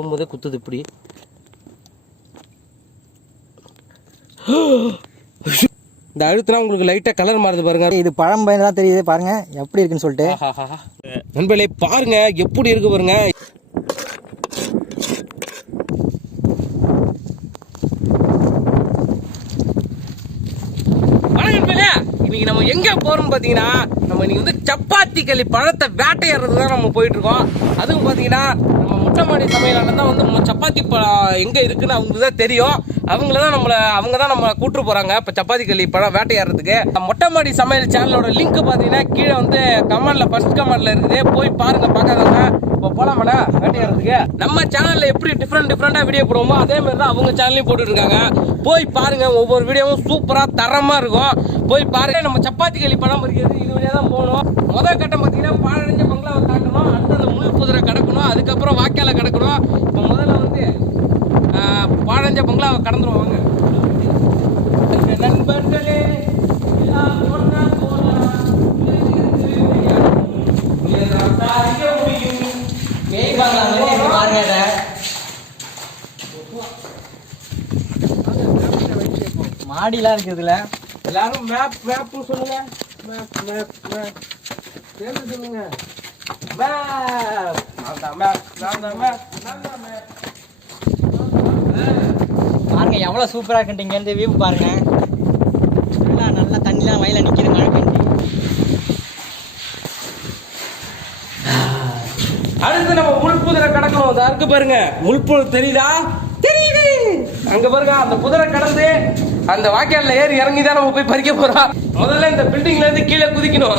விடும்போதே குத்துது இப்படி இந்த அழுத்துனா உங்களுக்கு லைட்டாக கலர் மாறுது பாருங்க இது பழம் பயந்து தெரியுது பாருங்க எப்படி இருக்குன்னு சொல்லிட்டு. நண்பர்களே பாருங்க எப்படி இருக்கு பாருங்க. இன்னைக்கு நம்ம எங்க போறோம்னு பாத்தீங்கன்னா நம்ம இன்னைக்கு வந்து சப்பாத்தி களி பழத்தை வேட்டையாடுறது தான் நம்ம போயிட்டு இருக்கோம் அதுவும் பார்த்தீங்கன்னா நம்ம முட்டமாடி சமையலாளர் தான் வந்து நம்ம சப்பாத்தி பழம் எங்கே இருக்குன்னு அவங்களுக்கு தான் தெரியும். அவங்கள தான் நம்மளை அவங்க தான் நம்ம கூட்டு போகிறாங்க இப்போ சப்பாத்தி களி பழம் வேட்டையாடுறதுக்கு. மொட்டைமாடி சமையல் சேனலோட லிங்க் பார்த்தீங்கன்னா கீழே வந்து கமெண்டில் ஃபஸ்ட் கமெண்டில் இருக்குது. போய் பாருங்கள் பார்க்காதவங்க. இப்போ போலாமண்ணா வேட்டையாடுறதுக்கு நம்ம சேனல்ல எப்படி டிஃப்ரெண்ட் டிஃப்ரெண்டா வீடியோ போடுவோமோ அதே மாதிரி தான் அவங்க சேனல்லையும் போட்டுட்டு இருக்காங்க. போய் பாருங்க ஒவ்வொரு வீடியோவும் சூப்பரா தரமா இருக்கும். போய் பாருங்க நம்ம சப்பாத்தி களி படம் பறிக்கிறது இது வழியா தான் போகணும். முதல் கட்டம் பார்த்தீங்கன்னா பாலடைஞ்ச பங்களாவை காட்டணும் அடுத்து அந்த முழு குதிரை கிடக்கணும். அதுக்கப்புறம் வாய்க்கால கிடக்கணும். இப்போ முதல்ல வந்து பாலடைஞ்ச பங்களாவை கடந்துருவாங்க நண்பர்களே எல்லாம் போனா உயரம் அறிய முடியும். பாருங்க இதை. மாடிலாம் இருக்கு இதுல எல்லாரும் மேப் மேப் சொல்லுங்க. மேப் மேப் மேப் சேர்ந்து சொல்லுங்க. மேப் நான் தான் மேப் நான் தான் மேப் நான் தான் மேப் பாருங்க எவ்வளவு சூப்பரா இருக்குன்ட்டு இங்க இருந்து வியூ பாருங்க. நல்லா நல்லா தண்ணிலாம் வயல நிக்குது மழை பெஞ்சு அடுத்து நம்ம முள்புதிரை கடக்கணும். அதா இருக்கு பாருங்க. முள்புழு தெரியுதா தெரியுது? அங்க பாருங்க அந்த குதிரை கடந்து அந்த வாய்க்கால்ல ஏறி இறங்கி தான் நம்ம போய் பறிக்க போறோம். முதல்ல இந்த பில்டிங்ல இருந்து கீழே குதிக்கணும்.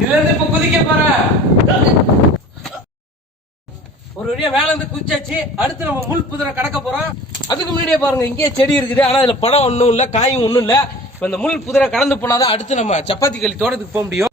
இதுல இருந்து இப்ப குதிக்க போறேன். ஒரு வழியா வேலை இருந்து குதிச்சாச்சு. அடுத்து நம்ம முள் குதிரை கடக்க போறோம். அதுக்கு முன்னாடியே பாருங்க இங்கேயே செடி இருக்குது. ஆனா இதுல பழம் ஒண்ணும் இல்ல காயும் ஒண்ணும் இல்ல. இப்ப இந்த முள் குதிரை கடந்து போனாதான் அடுத்து நம்ம சப்பாத்தி களி தோட்டத்துக்கு போக முடியும்.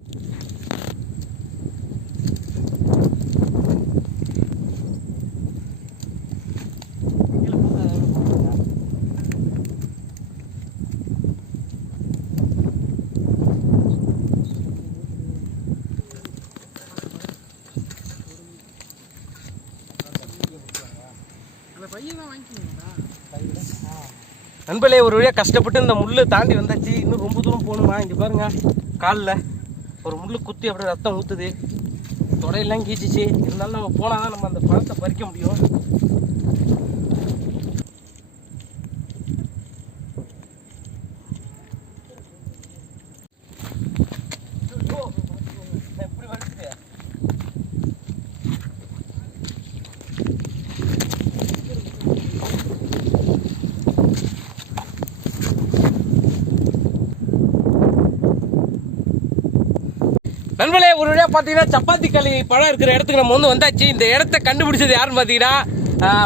நண்பர்களே ஒரு வழியாக கஷ்டப்பட்டு இந்த முள்ளு தாண்டி வந்தாச்சு. இன்னும் ரொம்ப தூரம் போகணுமா? இங்கே பாருங்க. காலில் ஒரு முள்ளு குத்தி அப்படியே ரத்தம் ஊற்றுது தொடையெல்லாம் கீச்சிச்சு. இருந்தாலும் நம்ம போனால் தான் நம்ம அந்த பழத்தை பறிக்க முடியும். நண்பர்களே ஒரு வழியாக பார்த்தீங்கன்னா சப்பாத்தி களி பழம் இருக்கிற இடத்துக்கு நம்ம வந்து வந்தாச்சு. இந்த இடத்த கண்டுபிடிச்சது யாருன்னு பார்த்தீங்கன்னா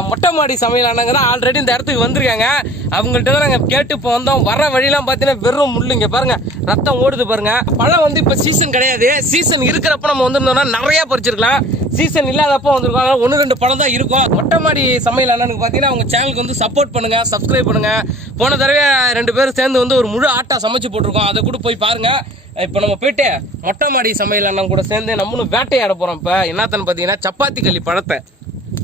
மொட்டை மாடி சமையலானங்க தான் ஆல்ரெடி இந்த இடத்துக்கு வந்திருக்காங்க. அவங்கள்ட்ட தான் நாங்கள் கேட்டு இப்போ வந்தோம். வர வழியெலாம் பார்த்தீங்கன்னா வெறும் முள்ளு பாருங்கள் ரத்தம் ஓடுது பாருங்கள் பழம் வந்து இப்போ சீசன் கிடையாது. சீசன் இருக்கிறப்ப நம்ம வந்திருந்தோம்னா நிறையா பறிச்சிருக்கலாம். சீசன் இல்லாதப்போ வந்திருக்கோம். அதனால் ஒன்று ரெண்டு படம் தான் இருக்கும். மொட்டை மாடி சமையல் அண்ணனுக்கு பார்த்தீங்கன்னா அவங்க சேனலுக்கு வந்து சப்போர்ட் பண்ணுங்கள் சப்ஸ்கிரைப் பண்ணுங்கள் போன தடவை ரெண்டு பேரும் சேர்ந்து வந்து ஒரு முழு ஆட்டா சமைச்சு போட்டிருக்கோம். அதை கூட போய் பாருங்கள் இப்போ நம்ம போயிட்டு மொட்டை மாடி சமையல் அண்ணன் கூட சேர்ந்து நம்மளும் வேட்டையாட போகிறோம் இப்போ. என்னத்தன்னு பார்த்தீங்கன்னா சப்பாத்தி களி பழத்தை.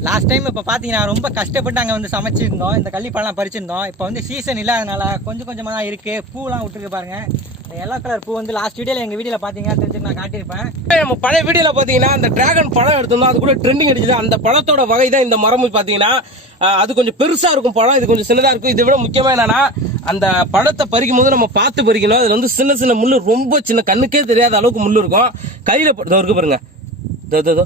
லாஸ்ட் டைம் இப்போ பார்த்தீங்கன்னா ரொம்ப கஷ்டப்பட்டு அங்கே வந்து சமைச்சிருந்தோம். இந்த கள்ளிப்பழம்லாம் பறிச்சிருந்தோம். இப்போ வந்து சீசன் இல்லாதனால கொஞ்சம் கொஞ்சமாக தான் இருக்குது பூலாம் விட்டுருக்கு பாருங்கள் இந்த எல்லோ கலர் பூ வந்து லாஸ்ட் வீடியோவில் எங்கள் வீடியோவில் பார்த்தீங்கன்னா தெரிஞ்சு நான் காட்டியிருப்பேன். நம்ம பழைய வீடியோல பார்த்தீங்கன்னா அந்த டிராகன் பழம் எடுத்திருந்தோம். அது கூட ட்ரெண்டிங் அடிச்சது. அந்த பழத்தோட வகை தான் இந்த மரம் பார்த்தீங்கன்னா அது கொஞ்சம் பெருசாக இருக்கும் பழம். இது கொஞ்சம் சின்னதாக இருக்கும். இதை விட முக்கியமாக என்னென்னா அந்த பழத்தை பறிக்கும் போது நம்ம பார்த்து பறிக்கணும். அதில் வந்து சின்ன சின்ன முள் ரொம்ப சின்ன கண்ணுக்கே தெரியாத அளவுக்கு முள் இருக்கும். கையில் போ- இருக்கு பாருங்க. இதோ,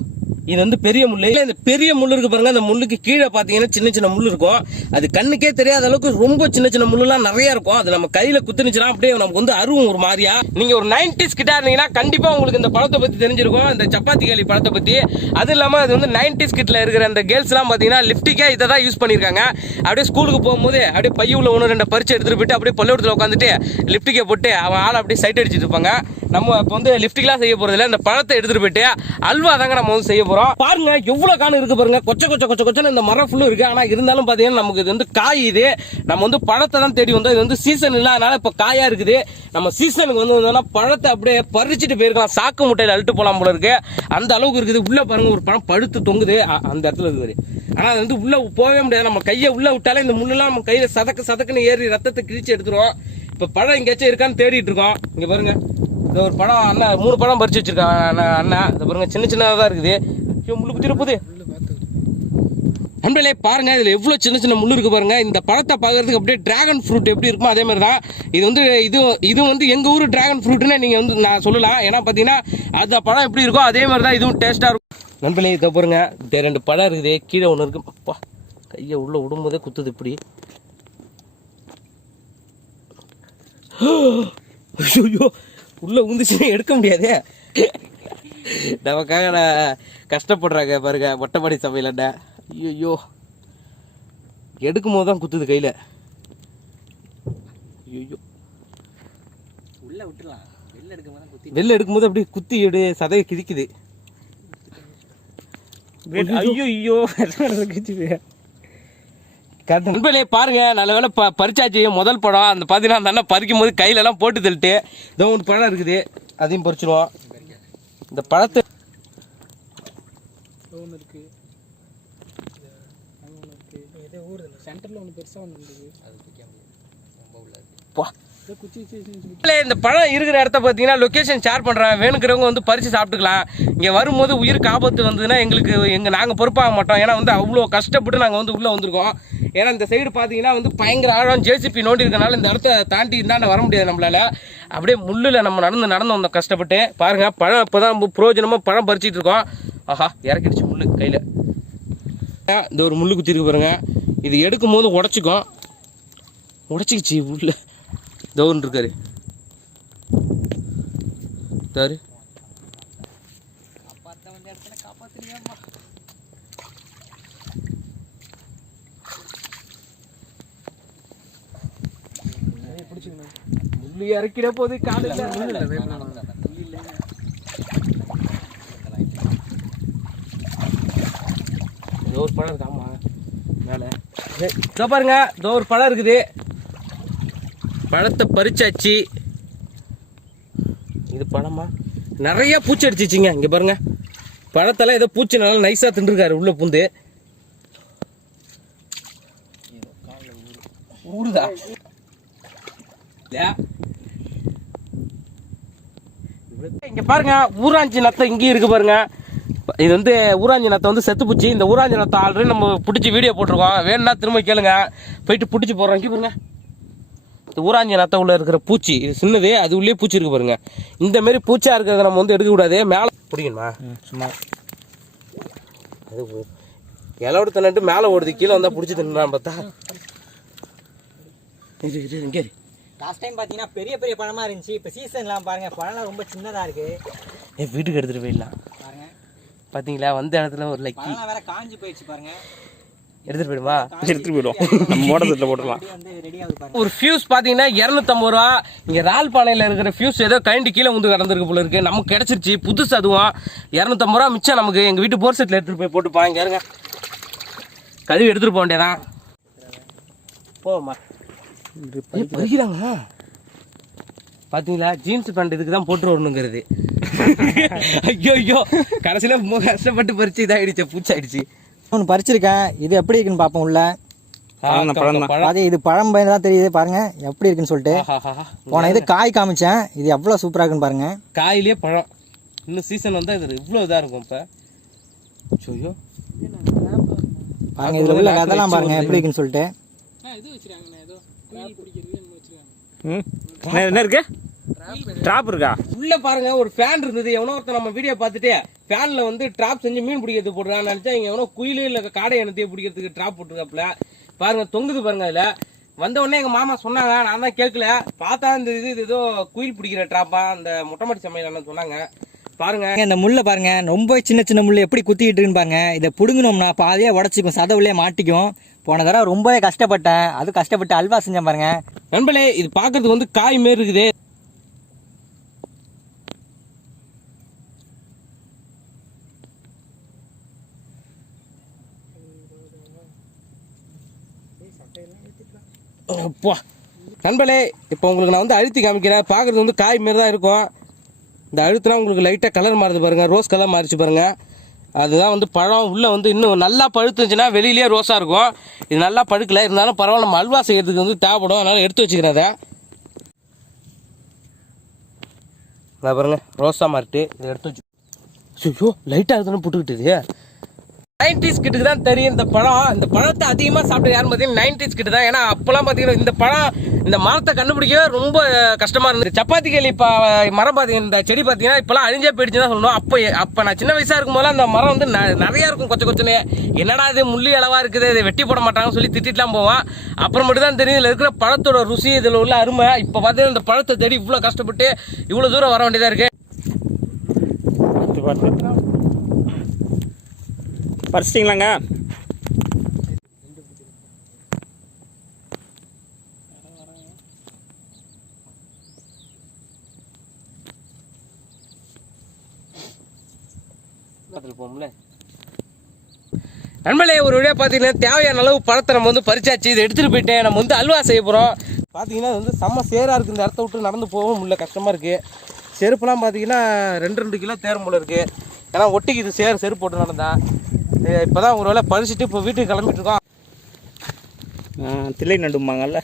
இது வந்து பெரிய முள் இந்த பெரிய முள் இருக்கு பாருங்க. அந்த முள்ளுக்கு கீழே பாத்தீங்கன்னா சின்ன சின்ன முள் இருக்கும். அது கண்ணுக்கே தெரியாத அளவுக்கு ரொம்ப சின்ன சின்ன முள்ளுலாம் நிறைய இருக்கும். அது நம்ம கையில குத்துனுச்சுன்னா அப்படியே நமக்கு வந்து அருவும் ஒரு மாதிரியா. நீங்க ஒரு நைன்டிஸ் கிட்ட இருந்தீங்கன்னா கண்டிப்பா உங்களுக்கு இந்த பழத்தை பத்தி தெரிஞ்சிருக்கும். இந்த சப்பாத்தி கேலி பழத்தை பத்தி. அது இல்லாம அது வந்து நைன்டிஸ் கிட்ல இருக்கிற அந்த கேர்ள்ஸ் எல்லாம் பாத்தீங்கன்னா லிப்டிக்கா இதை தான் யூஸ் பண்ணிருக்காங்க அப்படியே ஸ்கூலுக்கு போகும்போது அப்படியே பையுள்ள ஒன்று ரெண்டு பறிச்சு எடுத்துட்டு போயிட்டு அப்படியே பள்ளிக்கூடத்தில் உட்காந்துட்டு லிப்டிக்கை போட்டு அவன் ஆளை அப்படியே சைட் அடிச்சுட்டு இருப்பாங்க. நம்ம இப்போ வந்து லிப்டிக்லாம் செய்ய போறது அந்த இந்த பழத்தை எடுத்துட்டு போயிட்டு அல்வா தாங்க நம்ம வந்து செய்ய போறோம். போறோம் பாருங்க எவ்வளவு காணு இருக்கு பாருங்க. கொச்ச கொச்ச கொச்ச கொச்சன்னு இந்த மரம் ஃபுல்லும் இருக்கு. ஆனா இருந்தாலும் பாத்தீங்கன்னா நமக்கு இது வந்து காய் இது. நம்ம வந்து பழத்தை தான் தேடி வந்தோம். இது வந்து சீசன் இல்லாதனால இப்ப காயா இருக்குது. நம்ம சீசனுக்கு வந்து வந்தோம்னா பழத்தை அப்படியே பறிச்சுட்டு போயிருக்கலாம். சாக்கு முட்டையில அழுட்டு போலாம் போல இருக்கு. அந்த அளவுக்கு இருக்குது. உள்ள பாருங்க ஒரு பழம் பழுத்து தொங்குது. அந்த இடத்துல இருக்குது ஆனா அது வந்து உள்ள போகவே முடியாது. நம்ம கையை உள்ள விட்டாலே இந்த முள்ளெல்லாம் நம்ம கையில சதக்கு சதக்குன்னு ஏறி ரத்தத்தை கிழிச்சு எடுத்துரும் இப்ப பழம் எங்கேயாச்சும் இருக்கான்னு தேடிட்டு இருக்கோம். இங்க பாருங்க. இந்த ஒரு பழம் அண்ணன் மூணு பழம் பறிச்சு வச்சிருக்கான் அண்ணன் அண்ணன் இந்த பாருங்க சின்ன சின்னதாக தான் இருக்குது. முள்ளு குத்திர போகுது. நண்பர்களே பாருங்க இதுல எவ்வளவு சின்ன சின்ன முள்ளு இருக்கு பாருங்க. இந்த பழத்தை பார்க்கறதுக்கு அப்படியே டிராகன் ஃப்ரூட் எப்படி இருக்குமோ அதே மாதிரி தான் இது வந்து இது இது வந்து எங்க ஊர் டிராகன் ஃப்ரூட்னு நீங்க வந்து நான் சொல்லலாம். ஏன்னா பாத்தீங்கன்னா அந்த பழம் எப்படி இருக்கோ அதே மாதிரி தான் இதுவும் டேஸ்டா இருக்கும். நண்பர்களே இதை பாருங்க. ரெண்டு பழம் இருக்குது. கீழே ஒன்று இருக்கு. அப்பா கையை உள்ள விடும்போதே குத்துது இப்படி. ஐயோ. உள்ள உந்துச்சுன்னா எடுக்க முடியாதே. நமக்காக நான் கஷ்டப்படுறாங்க பாருங்க மொட்டைப்படி சமையலண்ட ஐயோ எடுக்கும் போது தான் குத்துது கையில். ஐயோ உள்ள விட்டுலாம் வெளில எடுக்கும் போது குத்தி. வெளில எடுக்கும்போது அப்படியே குத்தி எடு சதையை கிழிக்குது ஐயோ ஐயோ நண்பர்களே பாருங்க நல்ல வேலை ப பறிச்சாச்சு. முதல் படம் அந்த பார்த்தீங்கன்னா அந்த அண்ணன் பறிக்கும் போது கையில எல்லாம் போட்டு தள்ளிட்டு இதோ ஒன்று பழம் இருக்குது. அதையும் பறிச்சிருவோம். இந்த பழத்தை ஒன்று இருக்குது அங்கே ஒன்று இருக்கு. இது ஊருது சென்டரில் ஒன்று பெருசாக ஒன்று இருக்குது பா. இதை குச்சி குச்சி வச்சு இல்ல, இந்த பழம் இருக்கிற இடத்த பார்த்தீங்கன்னா லொக்கேஷன் ஷேர் பண்ணுறேன் வேணுங்கிறவங்க வந்து பறித்து சாப்பிட்டுக்கலாம். இங்கே வரும்போது உயிருக்கு ஆபத்து வந்ததுன்னா எங்களுக்கு எங்கள் நாங்கள் பொறுப்பாக மாட்டோம். ஏன்னா வந்து அவ்வளோ கஷ்டப்பட்டு நாங்கள் வந்து உள்ளே வந்திருக்கோம். ஏன்னா இந்த சைடு பார்த்தீங்கன்னா வந்து பயங்கர ஆழம் ஜேசிபி நோண்டி இருக்கனால இந்த இடத்த தாண்டி இருந்தால் வர முடியாது நம்மளால். அப்படியே முள்ளில் நம்ம நடந்து நடந்து வந்தோம் கஷ்டப்பட்டு. பாருங்கள் பழம் இப்போ தான் பிரயோஜனமாக பழம் பறிச்சிட்டு இருக்கோம். ஆஹா இறக்கிடுச்சு முள்ளு கையில். இந்த ஒரு முள்ளு குத்திருக்கு பாருங்கள் இது எடுக்கும் போது உடச்சிக்கும். உடச்சிக்கிச்சு உள்ள. தோன் இருக்காரு. தாரு முள்ளு இறக்கிட போது காலையில் ஒரு பழம் இருக்காமா மேலே. இதோ பாருங்க இதோ ஒரு பழம் இருக்குது. பழத்தை பறிச்சாச்சு. இது பழமா? நிறைய பூச்சி அடிச்சிச்சிங்க. இங்க பாருங்க. பழத்தெல்லாம் ஏதோ பூச்சி நல்லா நைஸா தின்றுருக்காரு உள்ள பூந்து. ஊடுதா இங்க பாருங்க. ஊராஞ்சி நத்தம் இங்கேயும் இருக்கு பாருங்க. இது வந்து ஊராஞ்சி நத்தை வந்து செத்து பூச்சி. இந்த ஊராஞ்சி நத்தை ஆல்ரெடி நம்ம பிடிச்சி வீடியோ போட்டிருக்கோம். வேணும்னா திரும்ப கேளுங்க. போயிட்டு பிடிச்சி போடுறோம். இங்கே பாருங்க. ஊராஞ்சி நத்தை உள்ள இருக்கிற பூச்சி இது சின்னது அது உள்ளே பூச்சி இருக்கு பாருங்க. இந்த மாதிரி பூச்சா இருக்கிறத நம்ம வந்து எடுக்க கூடாது மேலே பிடிக்கணுமா? சும்மா. அது இலவோட தண்ணிட்டு மேலே ஓடுது கீழே வந்தா பிடிச்சி தின்னுறான் பார்த்தா இங்கே. லாஸ்ட் டைம் பார்த்தீங்கன்னா பெரிய பெரிய பழமா இருந்துச்சு. இப்போ சீசன்லாம் பாருங்க பழம்லாம் ரொம்ப சின்னதாக இருக்கு. என் வீட்டுக்கு எடுத்துட்டு போயிடலாம். பாருங்க. பாத்தீங்களா? வந்த இடத்துல ஒரு லக்கி வேற காஞ்சு போயிடுச்சு பாருங்க. எடுத்துட்டு போயிடுமா எடுத்துட்டு போயிடும் நம்ம மோட்டர் செட்டில் போட்டுடலாம். ஒரு ஃபியூஸ் பாத்தீங்கன்னா இரநூத்தம்பது ரூபா. இங்க ரால் பானையில இருக்கிற ஃபியூஸ் ஏதோ கைண்டு கீழே வந்து கடந்திருக்கு போல இருக்கு. நமக்கு கிடைச்சிருச்சு. புதுசு அதுவும். இரநூத்தம்பது ரூபா மிச்சம் நமக்கு. எங்க வீட்டு போர் செட்ல எடுத்துட்டு போய் போட்டுப்பா. இங்க இருங்க. கழுவி எடுத்துட்டு போக வேண்டியதான் போமா பறிக்கிறாங்க. பாத்தீங்களா? ஜீன்ஸ் பேண்ட் இதுக்கு தான் போட்டு வரணுங்கிறது ஐயோ ஐயோ. கடைசியில கஷ்டப்பட்டு பறிச்சு இதாயிடுச்சு. பூச்சாயிடுச்சு. ஒன்று பறிச்சிருக்கேன். இது எப்படி இருக்குன்னு பார்ப்போம் உள்ள. அது இது பழம் பயந்து தான் தெரியுது. பாருங்க எப்படி இருக்குன்னு சொல்லிட்டு. போன இது காய் காமிச்சேன். இது எவ்வளோ சூப்பராக இருக்குன்னு பாருங்க. காயிலே பழம். இன்னும் சீசன் வந்தா இது இவ்வளோ இதா இருக்கும் இப்ப. ஐயோ. பாருங்க இதுல உள்ள கதெல்லாம் பாருங்க எப்படி இருக்குன்னு சொல்லிட்டு. என்ன இருக்கு? ட்ராப் இருக்கா? உள்ள பாருங்க ஒரு ஃபேன் இருந்தது. எவனோ ஒருத்தன் நம்ம வீடியோ பார்த்துட்டு ஃபேன்ல வந்து ட்ராப் செஞ்சு மீன் பிடிக்கிறது போடுறான்னு நினைச்சா இங்க எவனோ குயில் இல்ல காடை இனத்தையே பிடிக்கிறதுக்கு ட்ராப் போட்டுருக்காப்ல பாருங்க தொங்குது பாருங்க அதுல. வந்த உடனே எங்க மாமா சொன்னாங்க நான் தான் கேட்கல. பார்த்தா இந்த இது இது ஏதோ குயில் பிடிக்கிற ட்ராப்பா அந்த மொட்டைமாடி சமையல் சொன்னாங்க. பாருங்க. இந்த முள்ளை பாருங்க ரொம்ப சின்ன சின்ன முள் எப்படி குத்திக்கிட்டு இருக்குன்னு பாருங்க. இதை புடுங்கணும்னா பாதியாக உடச்சிக்கும் சதவுலேயே மாட்டிக்கும். போன தடவை ரொம்பவே கஷ்டப்பட்டேன். அது கஷ்டப்பட்டு அல்வா செஞ்சேன் பாருங்க. நண்பர்களே இது பார்க்கிறதுக்கு வந்து காய் மாரி இருக்குது. அப்பா நண்பர்களே இப்போ உங்களுக்கு நான் வந்து அழுத்தி காமிக்கிறேன். பார்க்குறது வந்து காய் மாரி தான் இருக்கும். இந்த அழுத்துனா உங்களுக்கு லைட்டாக கலர் மாறுது பாருங்கள் ரோஸ் கலர் மாறிச்சு பாருங்கள் அதுதான் வந்து பழம். உள்ளே வந்து இன்னும் நல்லா பழுத்துச்சுன்னா வெளியிலேயே ரோஸாக இருக்கும். இது நல்லா பழுக்கல. இருந்தாலும் பரவாயில்ல. நம்ம அல்வா செய்கிறதுக்கு வந்து தேவைப்படும். அதனால் எடுத்து வச்சுக்கிறேன் அதை. நான் ரோஸாக மாறிட்டு இதை எடுத்து வச்சு ஐயோ லைட்டாக இருக்குதுன்னு புட்டுக்கிட்டு நைன்டிஸ் கிட்ட தான் தெரியும் இந்த பழம். இந்த பழத்தை அதிகமாக சாப்பிட்டு யாரும் பார்த்தீங்கன்னா நைன்டிஸ் கிட்ட தான். ஏன்னா அப்போலாம் பார்த்தீங்கன்னா இந்த பழம் இந்த மரத்தை கண்டுபிடிக்கவே ரொம்ப கஷ்டமாக இருந்தது. சப்பாத்தி கேள்வி இப்போ மரம் பார்த்தீங்கன்னா இந்த செடி பார்த்தீங்கன்னா இப்போலாம் அழிஞ்சே போயிடுச்சு தான் சொல்லணும். அப்போ அப்போ நான் சின்ன வயசாக இருக்கும் போதெல்லாம் அந்த மரம் வந்து ந- நிறையா இருக்கும் கொச்ச கொச்சனே என்னடா இது முள்ளி அளவாக இருக்குது இதை வெட்டி போட மாட்டாங்கன்னு சொல்லி திட்டிட்டுலாம் போவான். அப்புறம் மட்டும் தான் தெரியும் இதில் இருக்கிற பழத்தோட ருசி இதில் உள்ள அருமை. இப்போ பார்த்தீங்கன்னா இந்த பழத்தை தேடி இவ்வளோ கஷ்டப்பட்டு இவ்வளோ தூரம் வர வேண்டியதாக இருக்குது பறிச்சிட்டிங்களாங்க? போகும்ல நண்பர்களே ஒரு வழியாக பார்த்தீங்கன்னா தேவையான அளவு பழத்தை நம்ம வந்து பறிச்சாச்சு. இதை எடுத்துகிட்டு போயிட்டு நம்ம வந்து அல்வா செய்ய போகிறோம் பார்த்தீங்கன்னா இது வந்து செம்ம சேராக இருக்குது இந்த இடத்த விட்டு நடந்து போகவும் முடியல. கஷ்டமாக இருக்குது செருப்புலாம் பார்த்தீங்கன்னா ரெண்டு ரெண்டு கிலோ தேரும் போல இருக்குது ஏன்னா ஒட்டிக்குது சேர் செருப்பு போட்டு நடந்தேன் இப்போ தான் ஒரு வேளை பறிச்சுட்டு இப்போ வீட்டுக்கு கிளம்பிட்டு இருக்கோம் தில்லை நண்டும்பாங்கல்ல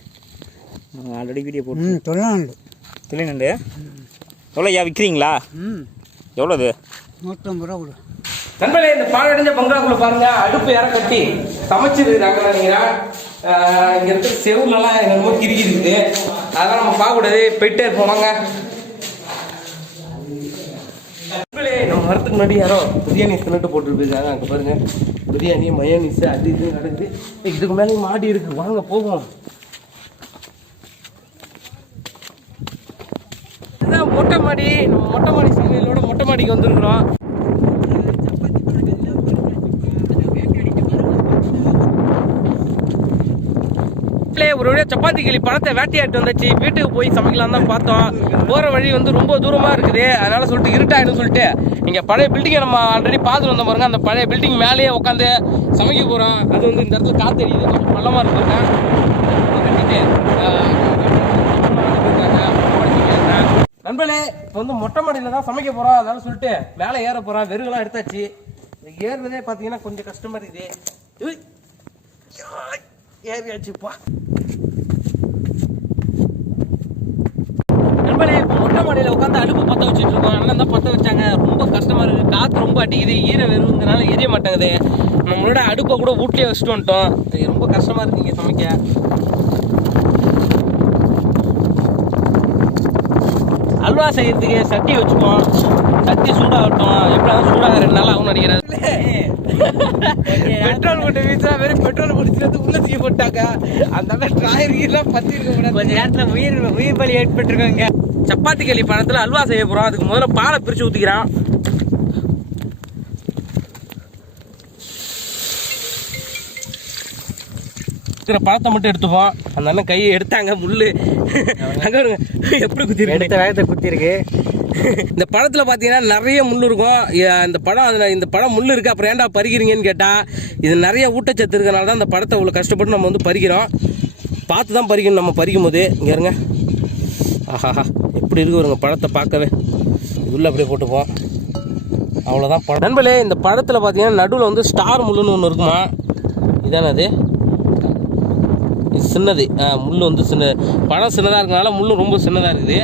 ஆல்ரெடி வீடியோ போட்டு. ம் தொல்லாண்டு தில்லை நண்டு? எவ்வளோ ஐயா விற்கிறீங்களா ம். எவ்வளோது நூற்றம்பது ரூபா கொடு. நண்பர்களே இந்த பாழடைஞ்ச பங்களாக்குள்ள பாருங்க அடுப்பு இற கட்டி சமைச்சிருக்கிறாங்க நினைக்கிறேன். இங்க இருக்க செவுலலாம் என்னமோ கிறுக்கி இருக்குது. அதெல்லாம் நம்ம பார்க்கக்கூடாது. போயிட்டே இருப்போம் வாங்க நண்பர்களே நம்ம வரத்துக்கு முன்னாடி யாரோ பிரியாணி சிலட்டு போட்டு அங்கே பாருங்க. பிரியாணி மயோனிஸ் அது இது நடக்குது இதுக்கு மேலே மாடி இருக்கு. வாங்க போவோம். இதுதான் மொட்டை மாடி. நம்ம மொட்டை மாடி சமையலோட மொட்டை மாடிக்கு வந்துருக்குறோம் வீட்டிலே ஒரு வழியாக சப்பாத்தி கிளி பழத்தை வேட்டையாட்டு வந்துச்சு. வீட்டுக்கு போய் சமைக்கலாம் தான் பார்த்தோம். போகிற வழி வந்து ரொம்ப தூரமாக இருக்குது. அதனால சொல்லிட்டு இருட்டாயிடும் சொல்லிட்டு இங்கே பழைய பில்டிங்கை நம்ம ஆல்ரெடி பார்த்துட்டு வந்தோம் பாருங்க. அந்த பழைய பில்டிங் மேலேயே உட்காந்து சமைக்க போகிறோம் அது வந்து இந்த இடத்துல காற்று எரியுது. கொஞ்சம் பள்ளமாக இருக்குங்க நண்பர்களே இப்போ வந்து மொட்டை மாடியில் தான் சமைக்க போகிறோம் அதனால சொல்லிட்டு மேலே ஏற போகிறோம் வெறுகெல்லாம் எடுத்தாச்சு. இந்த ஏறுறதே பார்த்தீங்கன்னா கொஞ்சம் கஷ்டமாக இருக்குது. யாய், ஏறியாச்சுப்பா நண்பர்களே மொட்டை மாடியில் உட்காந்து அடுப்பு பற்ற வச்சுட்டு இருக்கோம். அதனால தான் பற்ற வச்சாங்க. ரொம்ப கஷ்டமாக இருக்குது காற்று ரொம்ப அடிக்குது ஈர வெறுங்கிறனால எரிய மாட்டேங்குது. நம்மளோட அடுப்பை கூட வீட்லேயே வச்சுட்டு வந்துட்டோம். ரொம்ப கஷ்டமாக இருக்கு சமைக்க. அல்வா செய்யறதுக்கு சட்டி வச்சுப்போம் சட்டி சூடாகட்டும். எப்படியாவது சூடாக ரெண்டு நாள் ஆகும் நினைக்கிறேன். பெட்ரோல் போட்டு வீச்சா வெறும் பெட்ரோல் குடிச்சிட்டு உள்ள தூக்கி போட்டாங்க. அந்த டிராயர்லாம் பத்தி இருக்க கூடாது. கொஞ்ச நேரத்தில் உயிர் உயிர் பலி ஏற்பட்டிருக்கோங்க. சப்பாத்தி களி பழத்தில் அல்வா செய்ய போகிறோம் அதுக்கு முதல்ல பாலை பிரித்து ஊற்றிக்கிறான் இருக்கிற பழத்தை மட்டும் எடுத்துப்போம் அந்த அண்ணன் கையை எடுத்தாங்க முள்ளு. அங்கே எப்படி குத்தி எடுத்த வேகத்தை குத்திருக்கு. இந்த பழத்தில் பார்த்தீங்கன்னா நிறைய முள் இருக்கும். இந்த பழம் அதில் இந்த பழம் முள் இருக்குது அப்புறம் ஏன்டா பறிக்கிறீங்கன்னு கேட்டால் இது நிறைய ஊட்டச்சத்து இருக்கிறனால தான் இந்த பழத்தை இவ்வளோ கஷ்டப்பட்டு நம்ம வந்து பறிக்கிறோம். பார்த்து தான் பறிக்கணும் நம்ம பறிக்கும் போது இங்கே இருங்க. ஆஹாஹா எப்படி இருக்கு வருங்க பழத்தை பார்க்கவே. உள்ளே அப்படியே போட்டுப்போம் அவ்வளோதான் பழம் நண்பர்களே இந்த பழத்தில் பார்த்தீங்கன்னா நடுவில் வந்து ஸ்டார் முள்ளுன்னு ஒன்று இருக்குமா? இதானது? அது இது சின்னது. ஆ, முள் வந்து சின்ன பழம் சின்னதாக இருக்கனால முள் ரொம்ப சின்னதாக இருக்குது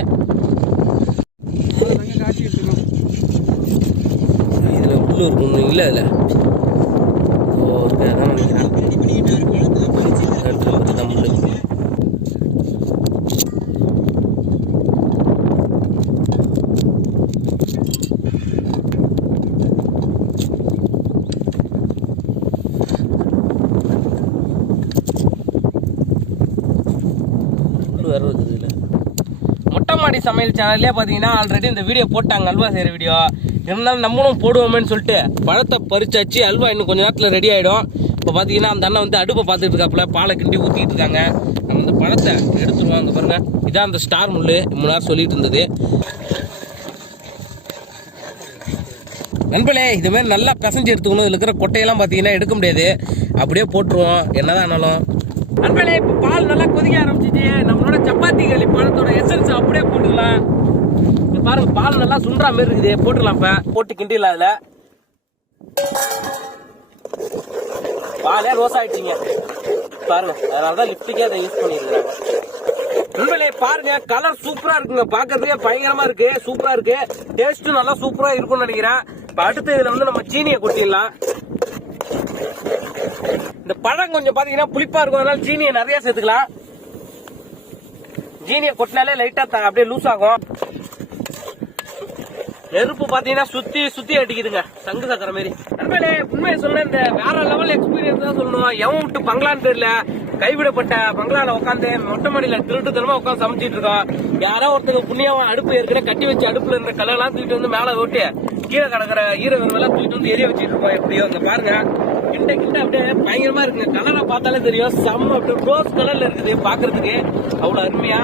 இதில் உள்ள இருக்கும் இல்லை இல்லை. ஓகே அதான் நினைக்கிறேன். தான் முள்ளு இருக்குது மொட்டை மாடி சமையல் சேனல்லே பார்த்தீங்கன்னா ஆல்ரெடி இந்த வீடியோ போட்டாங்க அல்வா செய்கிற வீடியோ இருந்தாலும் நம்மளும் போடுவோமேன்னு சொல்லிட்டு பழத்தை பறிச்சாச்சு அல்வா இன்னும் கொஞ்சம் நேரத்தில் ரெடி ஆகிடும் இப்போ பார்த்தீங்கன்னா அந்த அண்ணன் வந்து அடுப்பை பார்த்துட்டு இருக்காப்புல பாலை கிண்டி ஊற்றிட்டு இருக்காங்க. நம்ம இந்த பழத்தை எடுத்துருவோம் அங்கே பாருங்க. இதான் அந்த ஸ்டார் முள் மூணு நேரம் சொல்லிட்டு இருந்தது. நண்பளே இதுமாரி நல்லா பிசைஞ்சு எடுத்துக்கணும். இதில் இருக்கிற கொட்டையெல்லாம் பார்த்தீங்கன்னா எடுக்க முடியாது. அப்படியே போட்டுருவோம். என்னதான் ஆனாலும். நண்பளே இப்போ பால் நல்லா கொதிக்க ஆரம்பிச்சிச்சு. நம்மளோட சப்பாத்தி களி பழத்தோட எசன்ஸ் அப்படியே இங்க பால் நல்லா சுண்டா மாதிரி இருக்குது. போட்டுக்கலாம் இப்ப. போட்டு கிண்டிடலாம் அதுல பாலே ரோஸ் ஆயிடுச்சுங்க. பாருங்க. அதனாலதான் லிப்டிக்கே அதை யூஸ் பண்ணிருக்காங்க உண்மையிலே பாருங்க கலர் சூப்பரா இருக்குங்க. பாக்குறதுக்கே பயங்கரமா இருக்கு. சூப்பரா இருக்கு. டேஸ்ட் நல்லா சூப்பரா இருக்கும்னு நினைக்கிறேன். இப்ப அடுத்து இதுல வந்து நம்ம சீனியை கொட்டிடலாம். இந்த பழம் கொஞ்சம் பாத்தீங்கன்னா புளிப்பா இருக்கும். அதனால சீனியை நிறைய சேர்த்துக்கலாம். ஜீனியை கொட்டினாலே லைட்டா அப்படியே லூஸ் ஆகும். நெருப்பு பாத்தீங்கன்னா சுத்தி சுத்தி அடிக்குதுங்க. சங்கு சக்கர மாதிரி. நண்பர்களே உண்மையை சொல்ல இந்த வேற லெவல் எக்ஸ்பீரியன்ஸ் தான் சொல்லணும். எவன் விட்டு பங்களான்னு தெரியல. கைவிடப்பட்ட பங்களால உட்காந்து மொட்டை மாடியில திருட்டுத்தனமா உட்காந்து சமைச்சிட்டு இருக்கோம் யாரோ ஒருத்தங்க புண்ணியவன் அடுப்பு ஏற்கனவே கட்டி வச்சு அடுப்புல இருந்த கல்லெல்லாம் தூக்கிட்டு வந்து மேல ஓட்டி கீழே கிடக்குற ஈர எல்லாம் தூக்கிட்டு வந்து எரிய வச்சிட்டு இருக்கோம் எப்படியோ இங்க பாருங்க. கிட்ட கிட்ட அப்படியே பயங்கரமா இருக்குங்க. கலரை பார்த்தாலே தெரியும். செம்ம அப்படியே ரோஸ் கலர்ல இருக்குது பாக்குறதுக்கு அவ்வளவு அருமையா.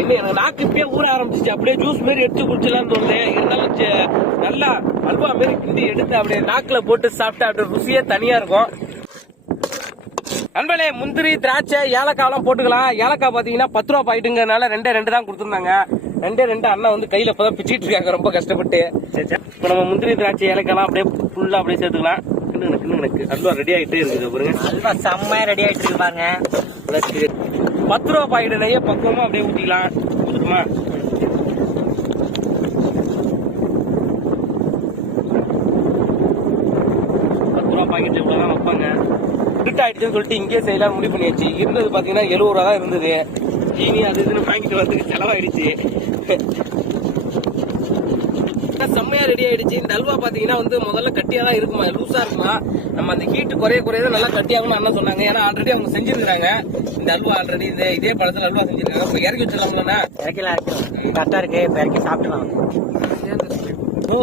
இன்னும் எனக்கு நாக்கு இப்பயே ஊற ஆரம்பிச்சிச்சு. அப்படியே ஜூஸ் மாரி எடுத்து குடிச்சலாம்னு தோணுது. இருந்தாலும் நல்லா அல்வா மாரி கிண்டி எடுத்து அப்படியே நாக்குல போட்டு சாப்பிட்டா அப்படியே ருசியே தனியா இருக்கும். நண்பர்களே முந்திரி திராட்சை ஏலக்காய்லாம் போட்டுக்கலாம். ஏலக்காய் பார்த்தீங்கன்னா பத்து ரூபா பாயிட்டுங்கனால ரெண்டே ரெண்டு தான் கொடுத்துருந்தாங்க. ரெண்டே ரெண்டு அண்ணன் வந்து கையில் இப்போதான் பிச்சுட்டு இருக்காங்க. ரொம்ப கஷ்டப்பட்டு. இப்போ நம்ம முந்திரி திராட்சை ஏலக்காய்லாம் அப்படியே ஃபுல்லாக அப்படியே சேர்த்துக்கலாம். கிண்ணுங்க கிண்ணுங்க அல்வா ரெடி ஆகிட்டே இருக்குது பாருங்க. அல்வா செம்மையா ரெடி ஆயிட்டு இருக்கு பாருங்க. பத்து ரூபா பாக்கெட் நெய்ய பக்குவமா அப்படியே ஊத்திக்கலாம். ஊத்துட்டுமா? பத்து ரூபா இவ்வளவுதான் வைப்பாங்க. ஆயிடுச்சுன்னு சொல்லிட்டு இங்கேயே செய்யலாம் முடிவு பண்ணியாச்சு. இருந்தது பாத்தீங்கன்னா எழுபது ரூபா தான் இருந்தது. சீனி அது இதுன்னு வாங்கிட்டு வரதுக்கு செலவாயிடுச்சு. ரெடி ஆயிடுச்சு இந்த அல்வா பாத்தீங்கன்னா வந்து முதல்ல கட்டியா தான் இருக்குமா? லூசா இருக்குமா? நம்ம அந்த ஹீட் குறைய குறைய நல்லா கட்டியாகும் அண்ணன் சொன்னாங்க. ஏன்னா ஆல்ரெடி அவங்க செஞ்சிருக்காங்க இந்த அல்வா ஆல்ரெடி இதே இதே பழத்துல அல்வா செஞ்சிருக்காங்க. இப்ப இறக்கி வச்சிடலாம்லண்ணா? இறக்கலாம் இருக்கு கரெக்டா இருக்கு. இப்ப இறக்கி சாப்பிடலாம் ஓ.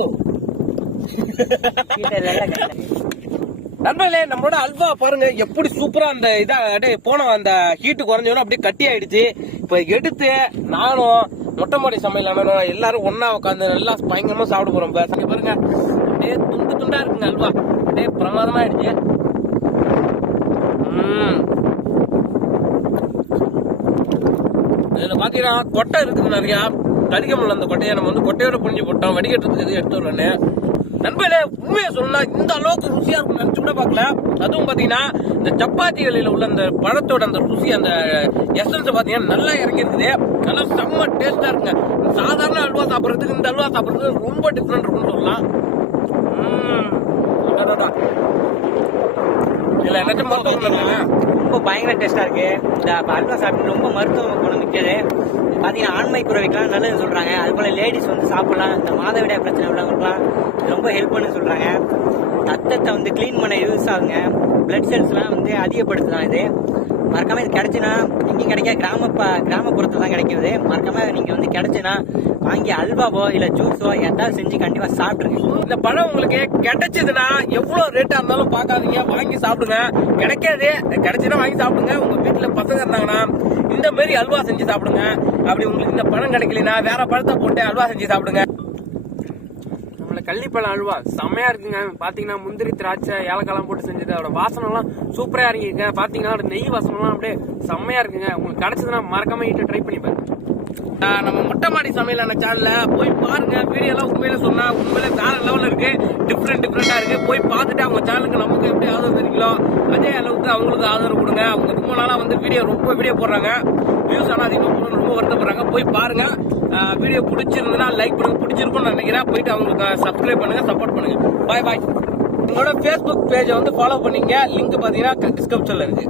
நண்பர்களே நம்மளோட அல்வா பாருங்க எப்படி சூப்பரா அந்த இதா அப்படியே போன அந்த ஹீட் குறைஞ்சோன்னு அப்படியே கட்டி ஆயிடுச்சு இப்ப எடுத்து நானும் மொட்டை மாடி சமையல் அண்ணனும் எல்லாரும் ஒன்றா உட்காந்து நல்லா பயங்கரமா சாப்பிட போறோம். இப்ப இங்க பாருங்க. அப்படியே துண்டு துண்டா இருக்குங்க அல்வா. அப்படியே பிரமாதமா ஆயிடுச்சு ம். இதுல பாத்தீங்கன்னா கொட்டை இருக்குது நிறையா. கடிக்க முடியல அந்த கொட்டையை நம்ம வந்து கொட்டையோட புரிஞ்சு போட்டோம். வடிகட்டுறதுக்கு எதுவும் எடுத்து வரலன்னு நண்பர்களே உண்மையை சொல்லணும்னா இந்த அளவுக்கு ருசியா இருக்கும் நினைச்சு கூட பார்க்கல. அதுவும் பாத்தீங்கன்னா இந்த சப்பாத்திகளில் உள்ள அந்த பழத்தோட அந்த ருசி அந்த எசன்ஸ் பாத்தீங்கன்னா நல்லா இறங்கி இருக்குது நல்லா செம்ம டேஸ்டா இருக்குங்க. சாதாரண அல்வா சாப்பிட்றதுக்கு இந்த அல்வா சாப்பிட்றதுக்கு ரொம்ப டிஃப்ரெண்ட் இருக்கும்னு சொல்லலாம். இதில் அடடடா. மருத்துவம் ரொம்ப பயங்கர டேஸ்டா இருக்கு. இந்த அல்வா சாப்பிட்டு ரொம்ப மருத்துவ குணம் மிக்கது பாத்தீங்கன்னா ஆண்மை குறைவுக்கெல்லாம் நல்லதுன்னு சொல்றாங்க. அது போல லேடிஸ் வந்து சாப்பிடலாம். இந்த மாதவிடாய் பிரச்சனை உள்ளவங்களுக்குலாம் ரொம்ப ஹெல்ப் பண்ணு சொல்றாங்க. ரத்தத்தை வந்து க்ளீன் பண்ண யூஸ் ஆகுங்க. பிளட் செல்ஸ்லாம் வந்து அதிகப்படுத்தலாம் இது. மறக்காமல் இது கிடைச்சுன்னா இங்கே கிடைக்க கிராம கிராமப்புறத்தில் தான் கிடைக்குது. மறக்காமல் நீங்கள் வந்து கிடைச்சுன்னா வாங்கி அல்வாவோ இல்லை ஜூஸோ எதாவது செஞ்சு கண்டிப்பாக சாப்பிட்டுருங்க. இந்த பழம் உங்களுக்கு கிடைச்சதுன்னா எவ்வளோ ரேட்டாக இருந்தாலும் பார்க்காதீங்க. வாங்கி சாப்பிடுங்க. கிடைக்காது. கிடைச்சதுன்னா வாங்கி சாப்பிடுங்க. உங்கள் வீட்டில் பசங்க இருந்தாங்கன்னா இந்த மாதிரி அல்வா செஞ்சு சாப்பிடுங்க. அப்படி உங்களுக்கு இந்த பழம் கிடைக்கலனா வேற பழத்தை போட்டு அல்வா செஞ்சு சாப்பிடுங்க. கள்ளிப்பழம் அல்வா செம்மையா இருக்குங்க. பாத்தீங்கன்னா முந்திரி திராட்சை ஏலக்காய்லாம் போட்டு செஞ்சது. அதோட வாசனை எல்லாம் சூப்பரா பார்த்தீங்கன்னா பாத்தீங்கன்னா அதோட நெய் வாசனை எல்லாம் அப்படியே செம்மையா இருக்குங்க. உங்களுக்கு கிடைச்சதுன்னா மறக்காம வீட்டை ட்ரை பண்ணி பாருங்க. நம்ம முட்டை மாடி சமையலான சேனல்ல போய் பாருங்க. வீடியோ எல்லாம் உண்மையில சொன்னா உண்மையில வேற லெவல்ல இருக்கு. டிஃப்ரெண்ட் டிஃப்ரெண்டா இருக்கு. போய் பார்த்துட்டு அவங்க சேனலுக்கு நமக்கு எப்படி ஆதரவு தெரிவிக்கலாம் அதே அளவுக்கு அவங்களுக்கு ஆதரவு கொடுங்க. அவங்க ரொம்ப நாளா வந்து வீடியோ ரொம்ப வீடியோ போடுறாங்க. வியூஸ் ஆனால் அதிகமாக போடணும்னு ரொம்ப வருத்தப்படுறாங்க. போய் பாருங்க. வீடியோ பிடிச்சிருந்ததுன்னா லைக் பண்ணுங்க. பிடிச்சிருக்கும்னு நினைக்கிறேன். போயிட்டு அவங்களுக்கு சப்ஸ்கிரைப் பண்ணுங்க சப்போர்ட் பண்ணுங்க. பாய் பாய் உங்களோட ஃபேஸ்புக் பேஜை வந்து ஃபாலோ பண்ணீங்க லிங்க் பார்த்தீங்கன்னா டிஸ்கிரிப்ஷன்ல இருக்கு.